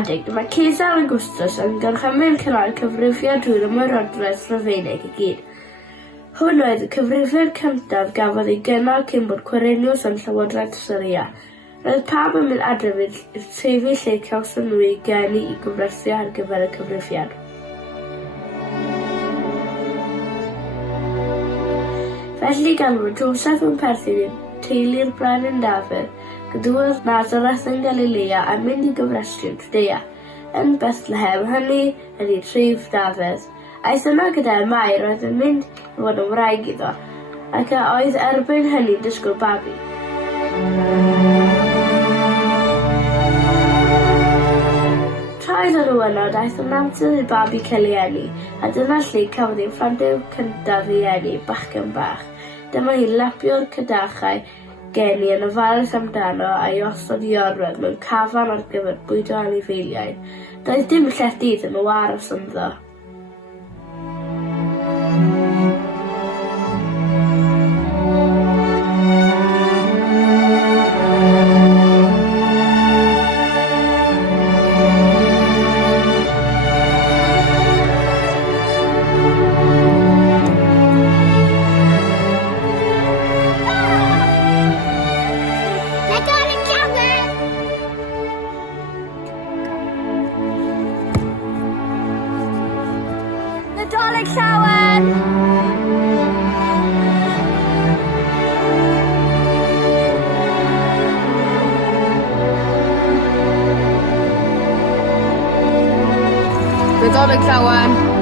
Gramadeg, mae Cesar Augustus yn gorchymyn cynnal cyfrifiad drwy'r ymwyrodreth Rufeinig i gyd. Hwn oedd y cyfrifiad cyntaf gafodd ei gynnal cyn bod Quirinius yn llywodraeth Syria. Roedd pawb yn mynd adref i'r trefi lle cawson nhw ei geni i gyfreithio ar gyfer y cyfrifiad. Felly ganfod Joseph yn perthyn i'r teulu'r brenin Dafydd, gydwyodd Nazareth yn Galilea a mynd i gyfrestryn Jwdea. Yn Bethlehem, hynny yn ei tref Dafydd. Aeth yma gyda'r Mair oedd yn mynd i fod yn wraig iddo, ac oedd erbyn hynny'n disgwyl babi. Traed ar y wynod aeth yn natur i babi cael ei eni, a dyna lle cafodd ei ffrandiau cyntaf ei eni, Bechgyn bach. Dyma hi lapio'r cydachau geni yn ofalus amdano a'i osod i orwedd mewn cafan ar gyfer bwydo anifeiliaid. Doedd dim lletydd yn o aros ynddo. Nadolig llawen! Nadolig llawen!